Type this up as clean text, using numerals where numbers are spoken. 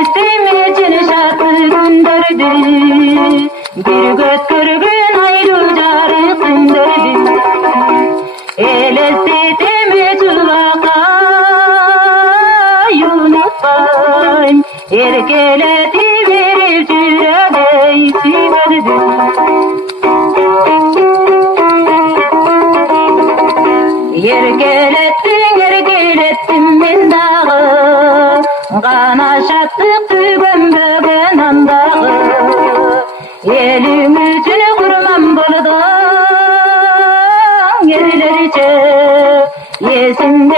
Bizim için şartlı gündürdü. Bir götürgün ayrı carı sündürdü. Elesitimi çuvaka unutmayın. Erkeleti verip yüreği sürdü. Erkelettin men dağı. Gana şattık tügün bögen andağı. Elim üçün kurman buldum yerlerce. Yesin